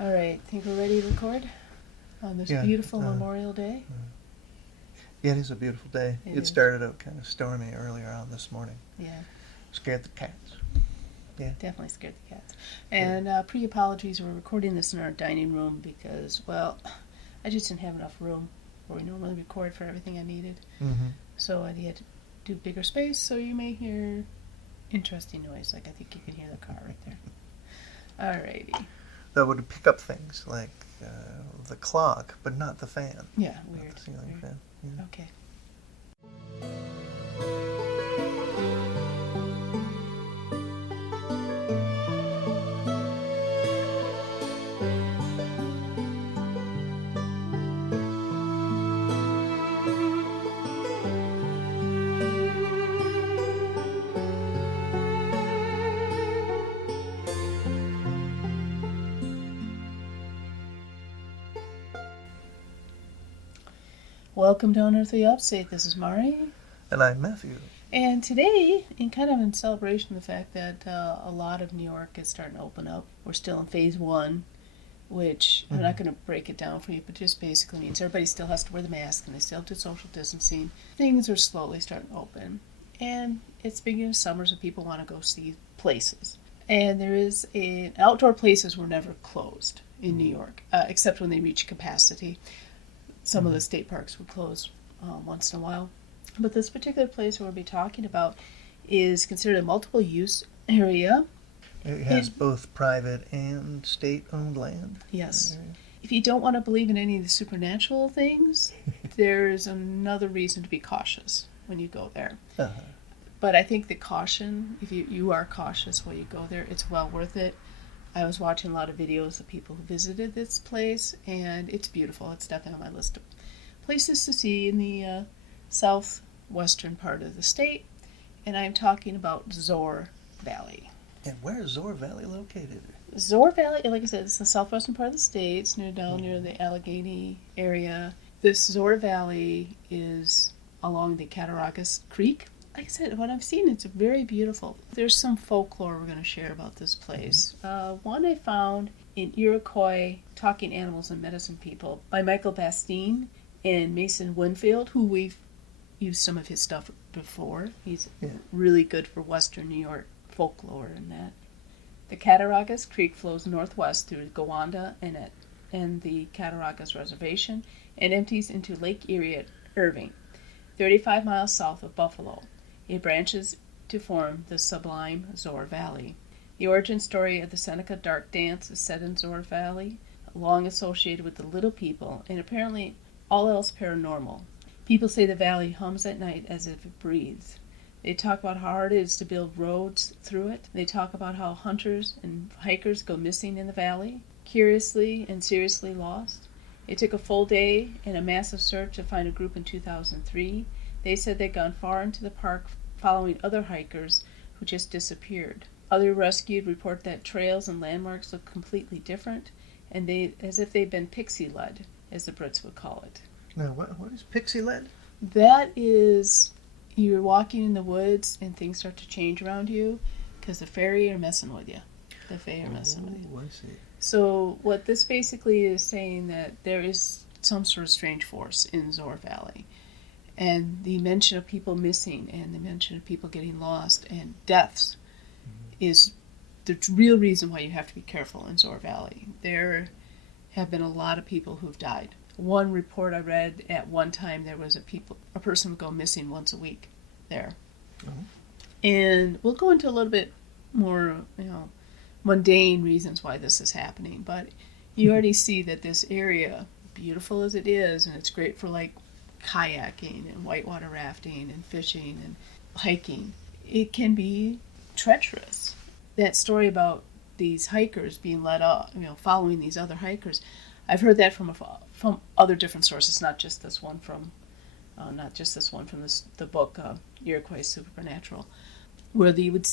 All right, think we're ready to record on this beautiful Memorial Day? Yeah, it is a beautiful day. It started out kind of stormy earlier on this morning. Yeah. Scared the cats. Yeah. Definitely scared the cats. And pre-apologies, we're recording this in our dining room because, well, I just didn't have enough room where we normally record for everything I needed. Mm-hmm. So I had to do bigger space, so you may hear interesting noise, like I think you can hear the car right there. Alrighty. That would pick up things like the clock, but not the fan. Yeah, weird. Not the ceiling fan. Yeah. Okay. Welcome to Unearthly Upstate. This is Mari. And I'm Matthew. And today, in celebration of the fact that a lot of New York is starting to open up, we're still in phase one, which I'm not going to break it down for you, but just basically means everybody still has to wear the mask and they still have to social distancing. Things are slowly starting to open. And it's beginning of summer, so people want to go see places. And there is outdoor places were never closed in New York, except when they reach capacity. Some of the state parks would close once in a while. But this particular place we'll be talking about is considered a multiple use area. It has both private and state-owned land. Yes. If you don't want to believe in any of the supernatural things, there's another reason to be cautious when you go there. Uh-huh. But I think the caution, if you are cautious while you go there, it's well worth it. I was watching a lot of videos of people who visited this place, and it's beautiful. It's definitely on my list of places to see in the southwestern part of the state. And I'm talking about Zoar Valley. And where is Zoar Valley located? Zoar Valley, like I said, it's the southwestern part of the state. It's near the Allegheny area. This Zoar Valley is along the Cattaraugus Creek. Like I said, what I've seen, it's very beautiful. There's some folklore we're going to share about this place. One I found in Iroquois, Talking Animals and Medicine People by Michael Bastine and Mason Winfield, who we've used some of his stuff before. He's really good for Western New York folklore and that. The Cattaraugus Creek flows northwest through Gowanda and the Cattaraugus Reservation and empties into Lake Erie at Irving, 35 miles south of Buffalo. It branches to form the sublime Zoar Valley. The origin story of the Seneca Dark Dance is set in Zoar Valley, long associated with the Little People, and apparently all else paranormal. People say the valley hums at night as if it breathes. They talk about how hard it is to build roads through it. They talk about how hunters and hikers go missing in the valley, curiously and seriously lost. It took a full day and a massive search to find a group in 2003. They said they'd gone far into the park following other hikers who just disappeared. Other rescued report that trails and landmarks look completely different, and as if they'd been pixie-led, as the Brits would call it. Now, what is pixie-led? That is, you're walking in the woods and things start to change around you because the fairy are messing with you. The fae are messing with you. Oh, I see. So what this basically is saying that there is some sort of strange force in Zoar Valley. And the mention of people missing and the mention of people getting lost and deaths is the real reason why you have to be careful in Zoar Valley. There have been a lot of people who've died. One report I read at one time, there was a person would go missing once a week there. Mm-hmm. And we'll go into a little bit more, mundane reasons why this is happening. But you already see that this area, beautiful as it is, and it's great for like kayaking and whitewater rafting and fishing and hiking, it can be treacherous. That story about these hikers being led up, following these other hikers, I've heard that from other different sources, not just this one from the book Iroquois Supernatural, where they would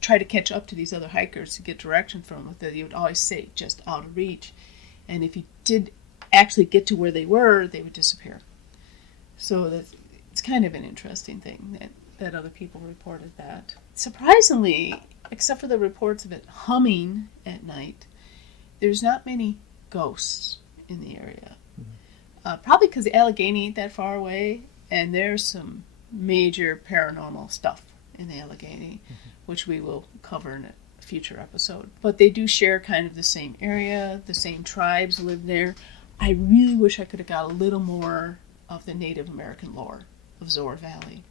try to catch up to these other hikers to get direction from them. That they would always say just out of reach, and if you did actually get to where they were, they would disappear. So it's kind of an interesting thing that other people reported that. Surprisingly, except for the reports of it humming at night, there's not many ghosts in the area. Probably because the Allegheny ain't that far away, and there's some major paranormal stuff in the Allegheny, which we will cover in a future episode. But they do share kind of the same area, the same tribes live there. I really wish I could have got a little more of the Native American lore of Zoar Valley.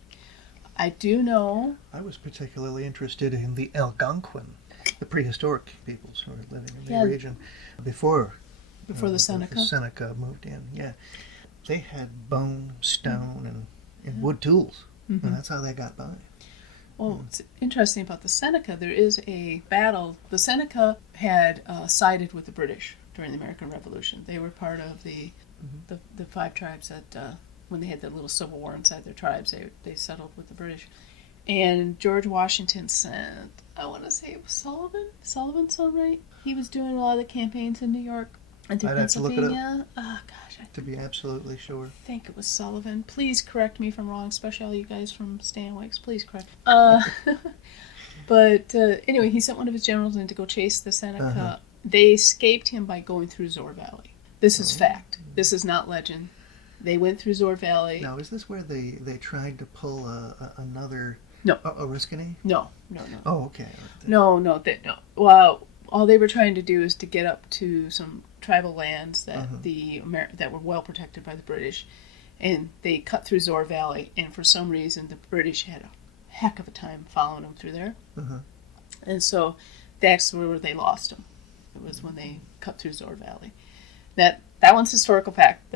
I do know... I was particularly interested in the Algonquin, the prehistoric peoples who were living in the region before the Seneca? The Seneca moved in, yeah. They had bone, stone, and wood tools, and that's how they got by. Well, what's interesting about the Seneca, there is a battle. The Seneca had sided with the British during the American Revolution. They were part of the 5 tribes that, when they had that little civil war inside their tribes, they settled with the British. And George Washington sent, I want to say it was Sullivan? Sullivan sound right? He was doing a lot of the campaigns in New York and through Pennsylvania. Have to look it up. Oh, gosh. To be absolutely sure. I think it was Sullivan. Please correct me if I'm wrong, especially all you guys from Stanwix. Please correct. But anyway, he sent one of his generals in to go chase the Seneca. They escaped him by going through Zoar Valley. This is fact. This is not legend. They went through Zoar Valley. Now, is this where they tried to pull another... No. A Oriskany? No. Oh, okay. No. Well, all they were trying to do is to get up to some tribal lands that that were well protected by the British, and they cut through Zoar Valley, and for some reason the British had a heck of a time following them through there. And so that's where they lost them. It was when they cut through Zoar Valley. That one's historical fact.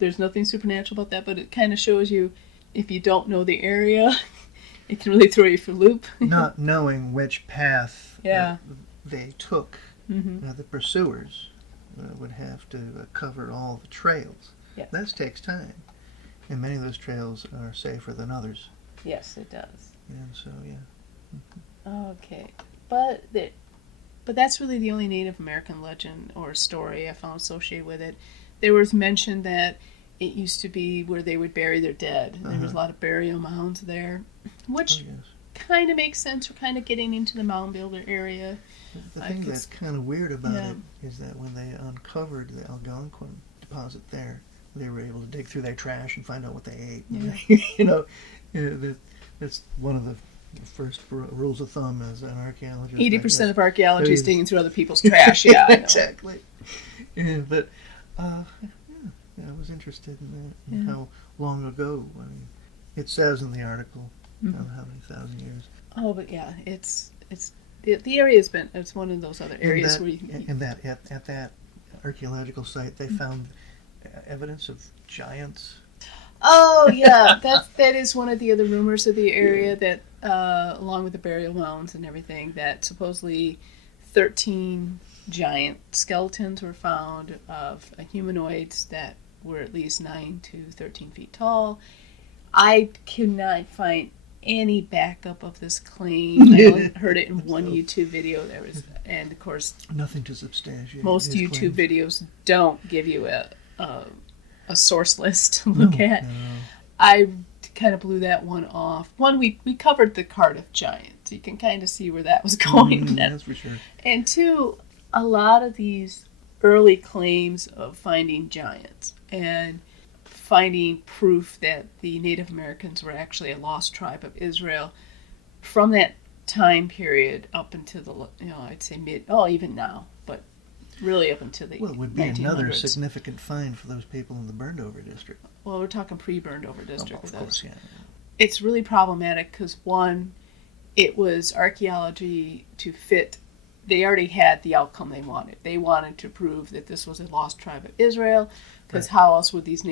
There's nothing supernatural about that, but it kind of shows you, if you don't know the area, it can really throw you for a loop. Not knowing which path they took, the pursuers would have to cover all the trails. Yes. That takes time, and many of those trails are safer than others. Yes, it does. And so, yeah. Okay, but that's really the only Native American legend or story I found associated with it. There was mention that it used to be where they would bury their dead. There was a lot of burial mounds there, which kind of makes sense. We're kind of getting into the mound builder area. The thing that's kind of weird about it is that when they uncovered the Algonquin deposit there, they were able to dig through their trash and find out what they ate. That's one of the first rules of thumb as an archaeologist. 80% of archaeology is digging through other people's trash. Yeah, I know. Exactly. Yeah, but I was interested in that, and how long ago. I mean, it says in the article how many thousand years. Oh, but yeah, the area has been. It's one of those other areas where at that archaeological site they found evidence of giants. Oh yeah, that is one of the other rumors of the area that, along with the burial mounds and everything, that supposedly 13 giant skeletons were found of humanoids that were at least 9 to 13 feet tall. I could not find any backup of this claim. I only heard it in one YouTube video. And of course, nothing to substantiate. Most YouTube videos don't give you a source list to look at. No. I kind of blew that one off. One, we covered the Cardiff Giant, so you can kind of see where that was going. That's for sure. And two, a lot of these early claims of finding giants and finding proof that the Native Americans were actually a lost tribe of Israel from that time period up until the, I'd say even now, but really up until the 1900s. Well, it would be another significant find for those people in the burned over district. Well, we're talking pre-burned over district. Of course, yeah. It's really problematic because, one, it was archaeology to fit. They already had the outcome they wanted. They wanted to prove that this was a lost tribe of Israel, because how else would these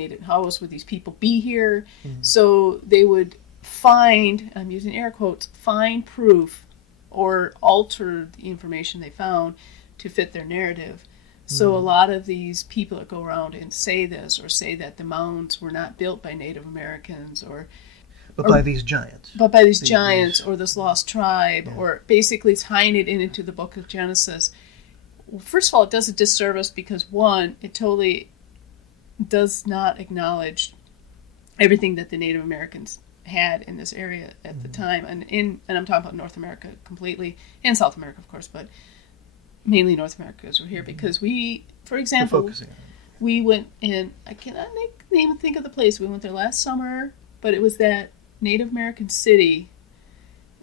people be here? Mm-hmm. So they would find, I'm using air quotes, find proof or alter the information they found to fit their narrative. So a lot of these people that go around and say this, or say that the mounds were not built by Native Americans, but by these giants. But by these giants, or this lost tribe, or basically tying it into the book of Genesis. Well, first of all, it does a disservice because, one, it totally does not acknowledge everything that the Native Americans had in this area at the time. And I'm talking about North America completely, and South America, of course, but mainly North Americans were here because we, for We're example, focusing on it. we went in, I cannot even think of the place. We went there last summer, but it was that Native American city.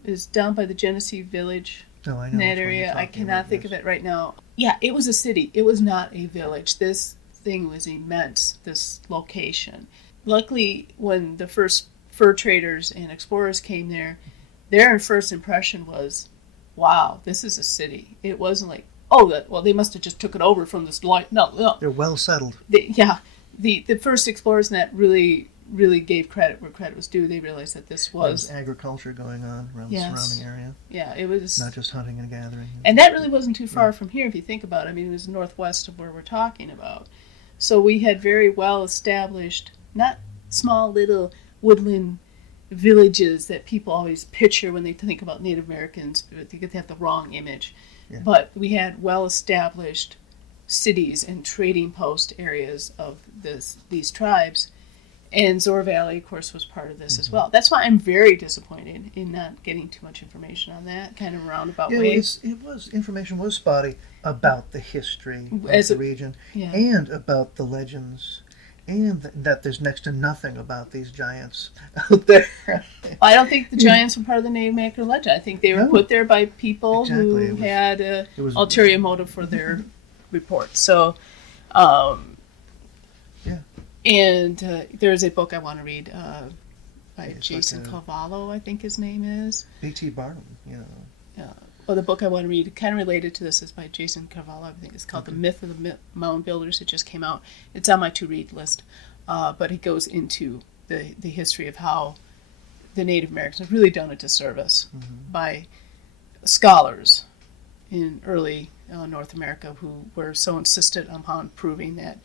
It was down by the Genesee Village. Oh, I know In that which one you're area. I talking cannot about, think yes. of it right now. Yeah, it was a city. It was not a village. This thing was immense, this location. Luckily, when the first fur traders and explorers came there, their first impression was, wow, this is a city. It wasn't like, well, they must have just took it over from this line. No. They're well settled. The first explorers in that really gave credit where credit was due. They realized that this There was... was agriculture going on around Yes. the surrounding area. Yeah, it was... Not just hunting and gathering. And that really wasn't too far from here if you think about it. I mean, it was northwest of where we're talking about. So we had very well established, not small little woodland villages that people always picture when they think about Native Americans. They get to have the wrong image. Yeah. But we had well established cities and trading post areas of these tribes. And Zoar Valley, of course, was part of this as well. That's why I'm very disappointed in not getting too much information on that kind of roundabout way. Information was spotty about the history of the region Yeah. and about the legends, and that there's next to nothing about these giants out there. I don't think the giants were part of the Native American legend. I think they were put there by people who had an ulterior motive for their report. So, and there's a book I want to read by Jason Cavallo, I think his name is. B.T. Barnum, Well, the book I want to read, kind of related to this, is by Jason Cavallo. I think it's called The Myth of the Mound Builders. It just came out. It's on my to-read list. But it goes into the history of how the Native Americans have really done a disservice by scholars in early North America who were so insistent upon proving that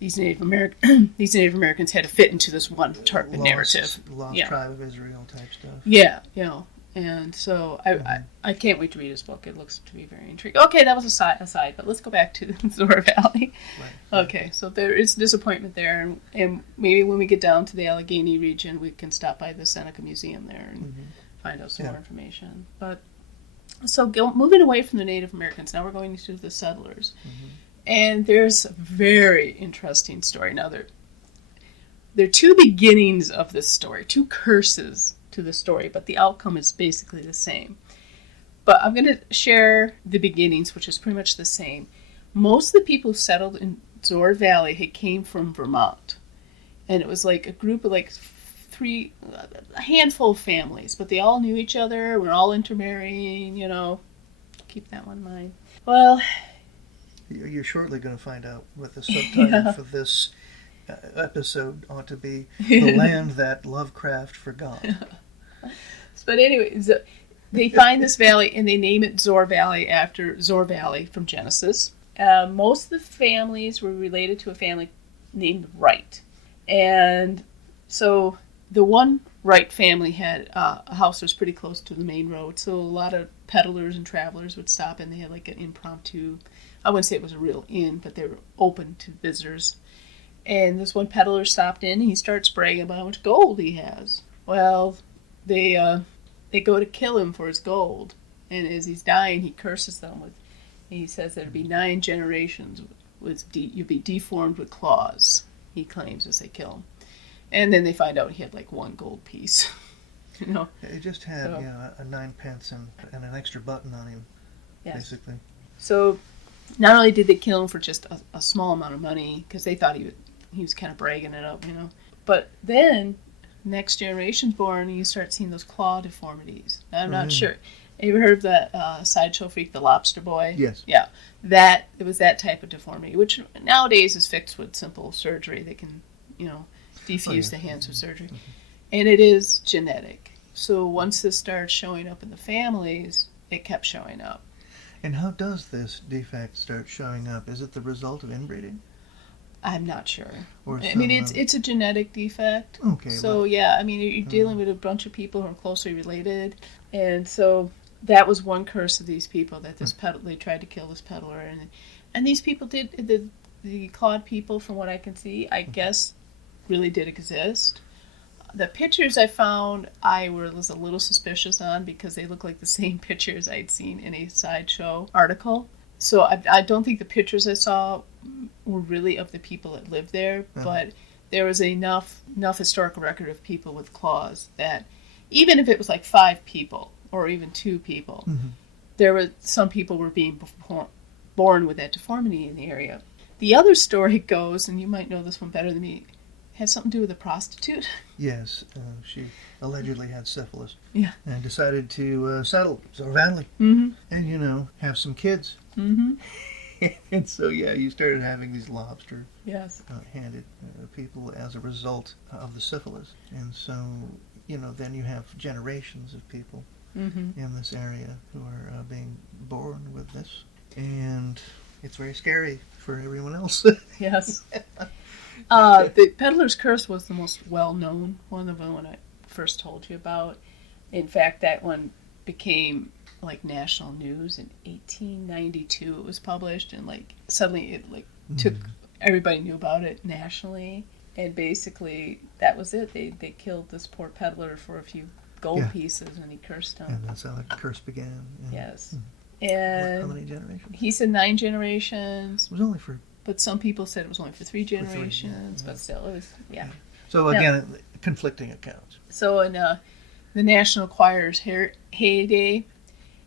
these Native Americans had to fit into this one type of narrative. Lost tribe of Israel type stuff. Yeah, and so I can't wait to read his book. It looks to be very intriguing. Okay, that was aside, but let's go back to Zoar Valley. Right. Okay, so there is disappointment there, and maybe when we get down to the Allegheny region, we can stop by the Seneca Museum there and find out some more information. But so moving away from the Native Americans, now we're going to the settlers. And there's a very interesting story. Now, there are two beginnings of this story, two curses to the story, but the outcome is basically the same. But I'm going to share the beginnings, which is pretty much the same. Most of the people who settled in Zoar Valley came from Vermont. And it was like a group of a handful of families, but they all knew each other, were all intermarrying, Keep that one in mind. Well... You're shortly going to find out what the subtitle for this episode ought to be: The Land That Lovecraft Forgot. But anyway, they find this valley and they name it Zoar Valley after Zoar Valley from Genesis. Most of the families were related to a family named Wright. And so the one Wright family had a house that was pretty close to the main road, so a lot of peddlers and travelers would stop in. They had like an impromptu... I wouldn't say it was a real inn, but they were open to visitors. And this one peddler stopped in, and he starts bragging about how much gold he has. Well, they go to kill him for his gold. And as he's dying, he curses them he says there'd be 9 generations you'd be deformed with claws, he claims, as they kill him. And then they find out he had like 1 gold piece. He just had a 9 pence and an extra button on him, basically. So... not only did they kill him for just a small amount of money, because they thought he was kind of bragging it up, but then next generation's born and you start seeing those claw deformities. I'm not sure. Have you ever heard of that sideshow freak, the lobster boy? Yes. Yeah. It was that type of deformity, which nowadays is fixed with simple surgery. They can, defuse the hands with surgery. And it is genetic. So once this started showing up in the families, it kept showing up. And how does this defect start showing up? Is it the result of inbreeding? I'm not sure. It's a genetic defect. Okay. So, you're dealing with a bunch of people who are closely related. And so that was one curse of these people, that they tried to kill this peddler. And these people the clawed people, from what I can see, I guess, really did exist. The pictures I found, I was a little suspicious on because they look like the same pictures I'd seen in a sideshow article. So I don't think the pictures I saw were really of the people that lived there, but there was enough historical record of people with claws that even if it was like 5 people or even 2 people, there were some people were being born with that deformity in the area. The other story goes, and you might know this one better than me, had something to do with a prostitute. Yes, she allegedly had syphilis. Yeah. And decided to settle Zoar Valley and, have some kids. And so, you started having these lobster handed people as a result of the syphilis. And so, then you have generations of people in this area who are being born with this. And it's very scary for everyone else. Yes. The Peddler's Curse was the most well-known one of the one I first told you about. In fact, that one became like national news in 1892. It was published, and suddenly it took, everybody knew about it nationally. And basically, that was it. They killed this poor peddler for a few gold pieces, and he cursed them. And that's how the curse began. Yes. And how many generations? He said 9 generations. It was only for... But some people said it was only for 3 generations, but still, it was, So again, conflicting accounts. So in the National Enquirer's heyday,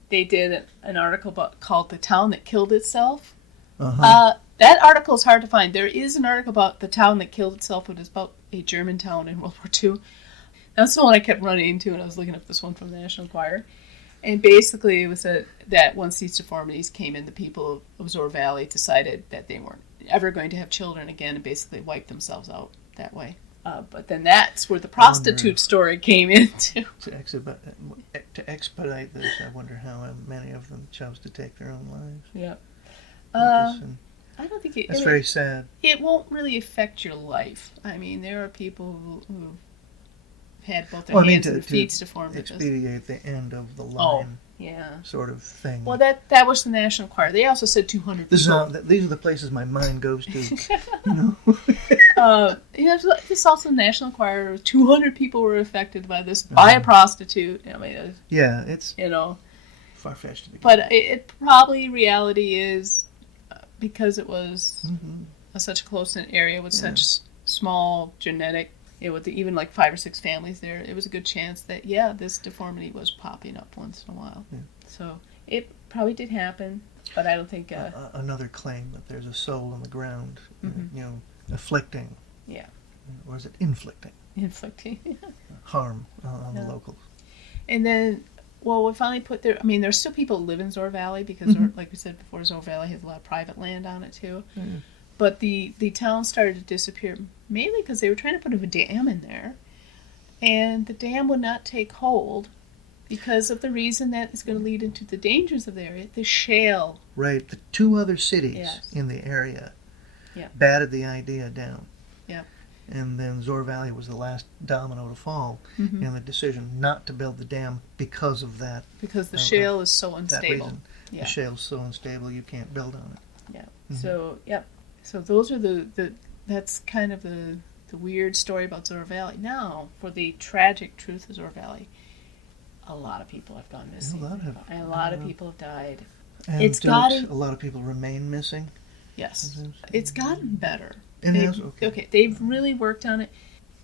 they did an article called "The Town That Killed Itself." That article is hard to find. There is an article about the town that killed itself. It is about a German town in World War II. That's the one I kept running into, and I was looking up this one from the National Enquirer. And basically, it was that once these deformities came in, the people of Zoar Valley decided that they weren't ever going to have children again, and basically wiped themselves out that way. But then that's where the prostitute story came into. To expedite this, I wonder how many of them chose to take their own lives. Yeah. I don't think that's very sad. It won't really affect your life. I mean, there are people who had both their hands and their feet deformed. Expedite the end of the line. Sort of thing. Well, that was the National Enquirer. They also said 200 people. These are the places my mind goes to. This also the National Enquirer. 200 people were affected by this by a prostitute. I mean, it's far-fetched. But it probably reality is because it was such a close-knit area with such small genetic. With even 5 or 6 families there, it was a good chance that, this deformity was popping up once in a while. Yeah. So it probably did happen, but I don't think... another claim that there's a soul in the ground, afflicting. Yeah. Or is it inflicting? Inflicting. Harm on the locals. And then, we finally put there... I mean, there's still people who live in Zoar Valley because, like we said before, Zoar Valley has a lot of private land on it, too. Mm-hmm. But the town started to disappear mainly because they were trying to put a dam in there. And the dam would not take hold because of the reason that it's going to lead into the dangers of the area, the shale. Right. The 2 other cities in the area batted the idea down. Yeah. And then Zoar Valley was the last domino to fall in the decision not to build the dam because of that. Because the shale is so unstable. The shale is so unstable you can't build on it. Yeah. So, So those are that's kind of the weird story about Zoar Valley. Now, for the tragic truth of Zoar Valley, a lot of people have gone missing. A lot of people have died. And a lot of people remain missing? Yes. It's gotten better. It has? Okay, they've really worked on it.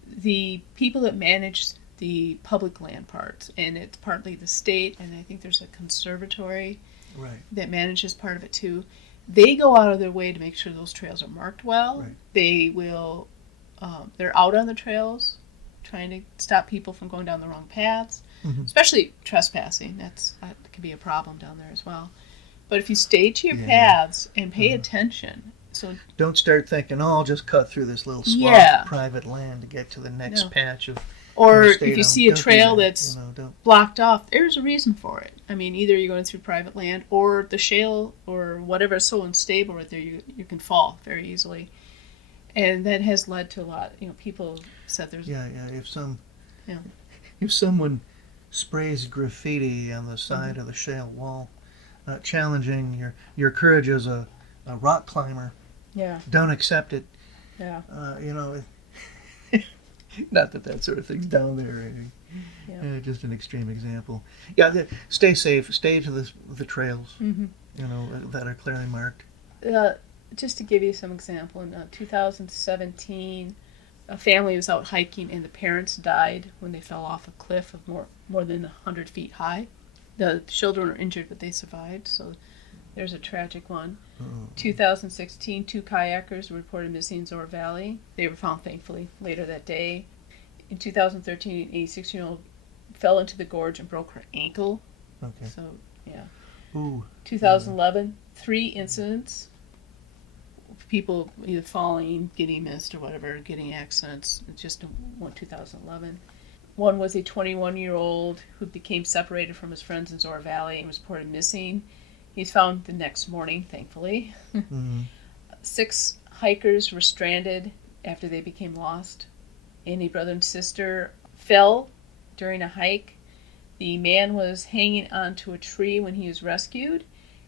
The people that manage the public land parts, and it's partly the state, and I think there's a conservatory that manages part of it too. They go out of their way to make sure those trails are marked well. Right. They will, they're out on the trails trying to stop people from going down the wrong paths, especially trespassing. That can be a problem down there as well. But if you stay to your paths and pay attention. So don't start thinking, I'll just cut through this little swath of private land to get to the next patch of... Or if you see a trail that's blocked off, there's a reason for it. I mean, either you're going through private land or the shale or whatever is so unstable right there, you can fall very easily. And that has led to a lot, people said there's... If someone sprays graffiti on the side of the shale wall, challenging your courage as a rock climber, don't accept it. Yeah. Not that sort of thing's down there. Just an extreme example. Stay safe. Stay to the trails. that are clearly marked? Just to give you some example, in 2017, a family was out hiking and the parents died when they fell off a cliff of more than 100 feet high. The children were injured, but they survived, so there's a tragic one. 2016, 2 kayakers were reported missing in Zoar Valley. They were found, thankfully, later that day. In 2013, an 86-year-old fell into the gorge and broke her ankle. Okay. So, yeah. Ooh. 2011, 3 incidents. People either falling, getting missed, or whatever, getting accidents. It's just 2011. One was a 21-year-old who became separated from his friends in Zoar Valley and was reported missing. He's found the next morning, thankfully. 6 hikers were stranded after they became lost. And a brother and sister fell during a hike. The man was hanging onto a tree when he was rescued,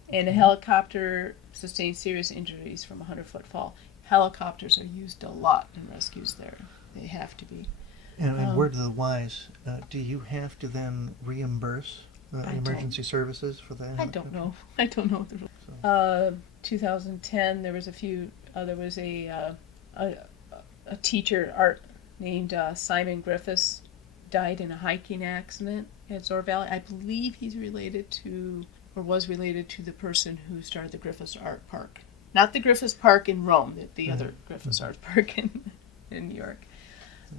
and a helicopter sustained serious injuries from a 100-foot fall. Helicopters are used a lot in rescues there. They have to be. And word to the wise, do you have to then reimburse emergency services for that? I don't know. I don't know what the rules. 2010, there was a teacher art named Simon Griffiths died in a hiking accident at Zoar Valley. I believe he's related to, or was related to, the person who started the Griffiths Art Park. Not the Griffiths Park in Rome, the other Griffiths Art Park in New York.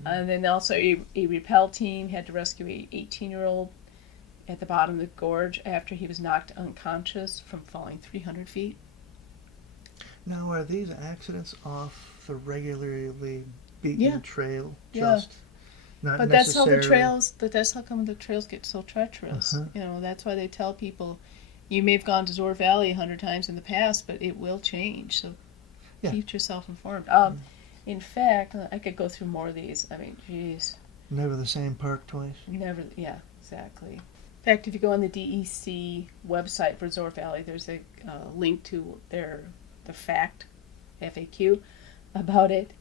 And then also a rappel team had to rescue a 18-year-old at the bottom of the gorge after he was knocked unconscious from falling 300 feet. Now, are these accidents off the regularly beaten trail? Not but that's how the trails. But that's how come the trails get so treacherous. That's why they tell people, you may have gone to Zoar Valley 100 times in the past, but it will change. So keep yourself informed. In fact, I could go through more of these. I mean, geez. Never the same park twice? Never, yeah, exactly. In fact, if you go on the DEC website for Zoar Valley, there's a link to the FAQ about it.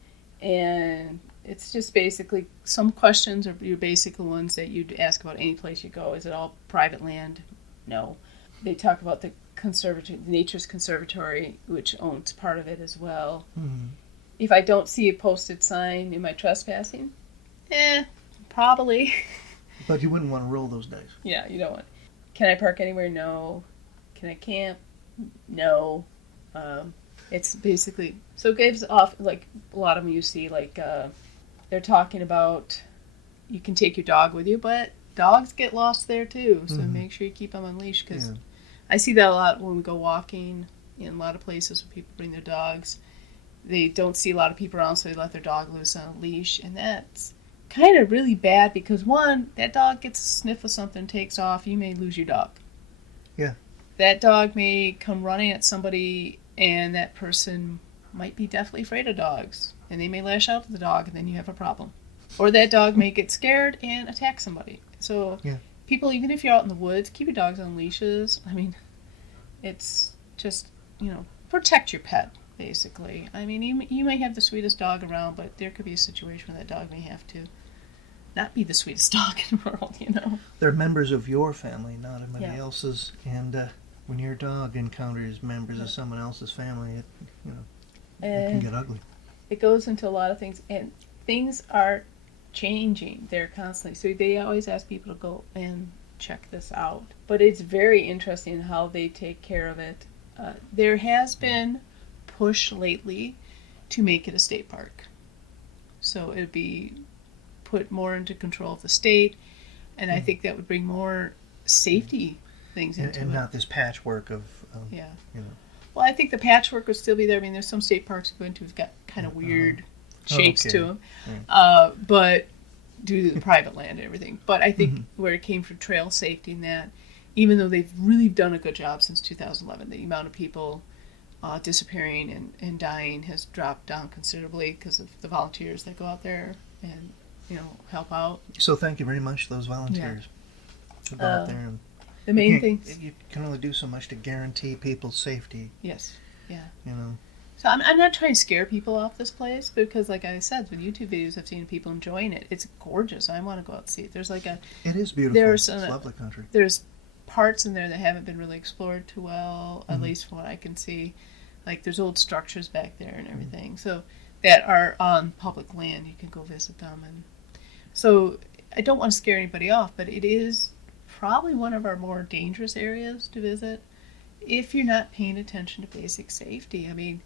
And it's just basically some questions are your basic ones that you'd ask about any place you go. Is it all private land? No. They talk about the Nature's Conservatory, which owns part of it as well. If I don't see a posted sign, am I trespassing? Probably. But you wouldn't want to roll those dice. Yeah, you don't want. Can I park anywhere? No. Can I camp? No. It's basically, so it gives off, like a lot of them you see, like they're talking about you can take your dog with you, but dogs get lost there too, so make sure you keep them on leash, because I see that a lot when we go walking in a lot of places when people bring their dogs. They don't see a lot of people around, so they let their dog loose on a leash, and that's kind of really bad because, one, that dog gets a sniff of something, takes off, you may lose your dog. Yeah. That dog may come running at somebody, and that person might be deathly afraid of dogs, and they may lash out at the dog, and then you have a problem. Or that dog may get scared and attack somebody. So people, even if you're out in the woods, keep your dogs on leashes. I mean, it's just, protect your pet, basically. I mean, you may have the sweetest dog around, but there could be a situation where that dog may have to not be the sweetest dog in the world, They're members of your family, not anybody else's, and when your dog encounters members of someone else's family, it can get ugly. It goes into a lot of things, and things are changing. They're constantly, so they always ask people to go and check this out. But it's very interesting how they take care of it. There has been push lately to make it a state park. So it'd be put more into control of the state, and I think that would bring more safety things into it. And not this patchwork of, Well, I think the patchwork would still be there. I mean, there's some state parks you go into have got kind of weird shapes to them, but due to the private land and everything. But I think where it came from trail safety and that, even though they've really done a good job since 2011, the amount of people disappearing and dying has dropped down considerably because of the volunteers that go out there and help out. So thank you very much to those volunteers to go out there. And the main thing, you can only do so much to guarantee people's safety. Yes, yeah. So I'm not trying to scare people off this place, because like I said, with YouTube videos I've seen people enjoying it. It's gorgeous. I want to go out and see it. There's like it is beautiful. It's a lovely country. There's parts in there that haven't been really explored too well, at least from what I can see. Like there's old structures back there and everything, so that are on public land. You can go visit them, and so I don't want to scare anybody off, but it is probably one of our more dangerous areas to visit if you're not paying attention to basic safety. I mean,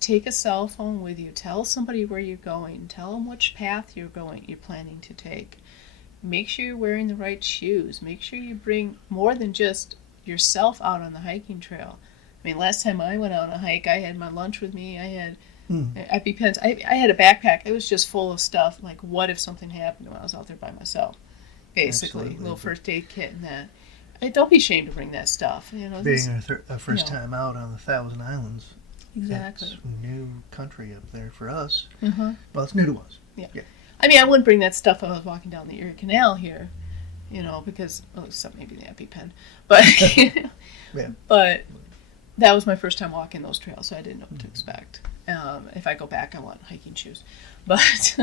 take a cell phone with you. Tell somebody where you're going. Tell them which path you're planning to take. Make sure you're wearing the right shoes. Make sure you bring more than just yourself out on the hiking trail. I mean, last time I went out on a hike, I had my lunch with me. I had EpiPens. I had a backpack. It was just full of stuff. Like, what if something happened when I was out there by myself? Basically, Absolutely. A little first aid kit and that. Don't be ashamed to bring that stuff. Being a first time out on the Thousand Islands. Exactly. It's new country up there for us. Mm-hmm. Well, it's new to us. Yeah. I mean, I wouldn't bring that stuff if I was walking down the Erie Canal here, because, except maybe the EpiPen. But, Yeah. But that was my first time walking those trails, so I didn't know what to expect. If I go back, I want hiking shoes. But,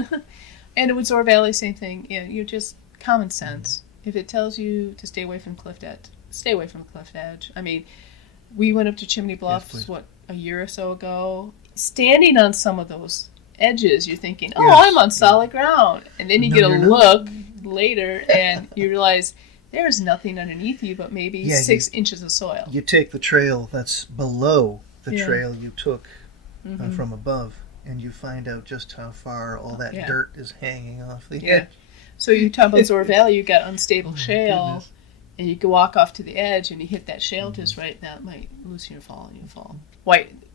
and with Zoar Valley, same thing. You're just common sense. If it tells you to stay away from the cliff edge, stay away from the cliff edge. I mean, we went up to Chimney Bluffs, a year or so ago. Standing on some of those edges, you're thinking, I'm on solid ground. And then you get a look later and you realize there's nothing underneath you but maybe 6 inches of soil. You take the trail that's below the trail you took from above, and you find out just how far all that dirt is hanging off the edge. So you talk about Zoar Valley, you've got unstable shale, and you can walk off to the edge and you hit that shale just right, that might loosen your fall and you fall.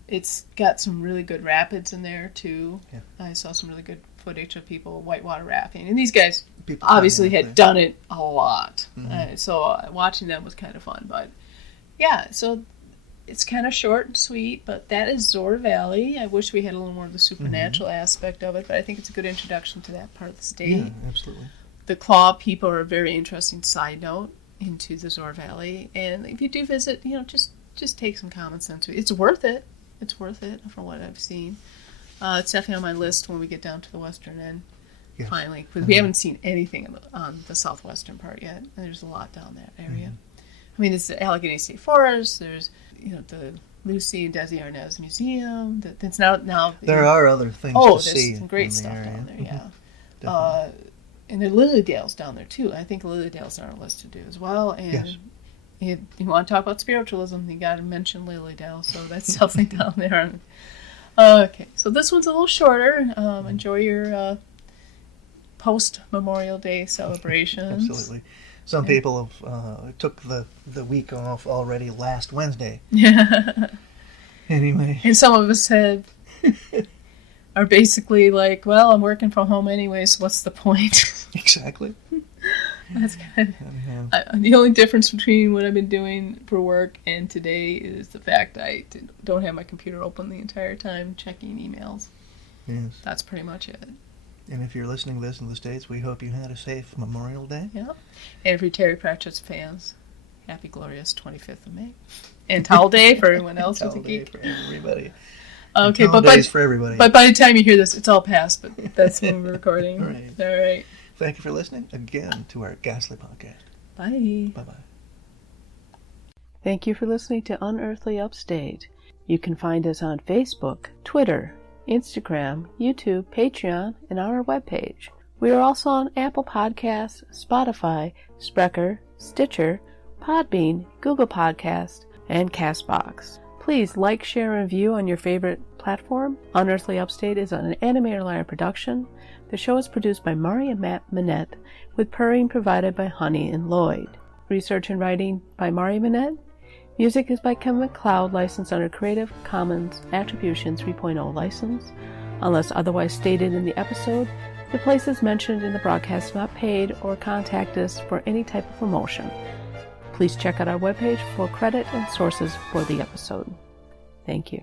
It's got some really good rapids in there too. Yeah. I saw some really good footage of people whitewater rafting, and these guys obviously had done it a lot. So watching them was kind of fun. But yeah, so it's kind of short and sweet, but that is Zoar Valley. I wish we had a little more of the supernatural aspect of it, but I think it's a good introduction to that part of the state. Yeah, absolutely. The Claw people are a very interesting side note into the Zoar Valley, and if you do visit, just take some common sense. It's worth it. It's worth it from what I've seen. It's definitely on my list when we get down to the western end. Yes. Finally, because we haven't seen anything on the southwestern part yet, and there's a lot down that area. I mean, there's the Allegheny State Forest. There's the Lucy and Desi Arnaz Museum. That's now there are other things to see. There's some great stuff area. down there. Yeah. And the Lilydale's down there too. I think Lilydale's on our list to do as well. And you want to talk about spiritualism, you got to mention Lilydale. So that's definitely down there. Okay, so this one's a little shorter. Enjoy your post-Memorial Day celebrations. Absolutely. Some people have took the week off already last Wednesday. Yeah. Anyway. And some of us are basically like, well, I'm working from home anyway, so what's the point? Exactly. That's kind of... the only difference between what I've been doing for work and today is the fact I don't have my computer open the entire time checking emails. Yes. That's pretty much it. And if you're listening to this in the States, we hope you had a safe Memorial Day. Yeah. And for Terry Pratchett's fans, happy glorious 25th of May. And Towel Day for everyone else who's a geek. For everybody. Okay, for everybody. But by the time you hear this, it's all past, but that's when we're recording. Right. All right. Thank you for listening again to our Ghastly Podcast. Bye. Bye-bye. Thank you for listening to Unearthly Upstate. You can find us on Facebook, Twitter, Instagram, YouTube, Patreon, and on our webpage. We are also on Apple Podcasts, Spotify, Spreaker, Stitcher, Podbean, Google Podcasts, and CastBox. Please like, share, and review on your favorite platform. Unearthly Upstate is an Animator Liar production. The show is produced by Mari and Matt Manette, with purring provided by Honey and Lloyd. Research and writing by Mari Manette. Music is by Kevin MacLeod, licensed under Creative Commons Attribution 3.0 license. Unless otherwise stated in the episode, the places mentioned in the broadcast are not paid or contact us for any type of promotion. Please check out our webpage for credit and sources for the episode. Thank you.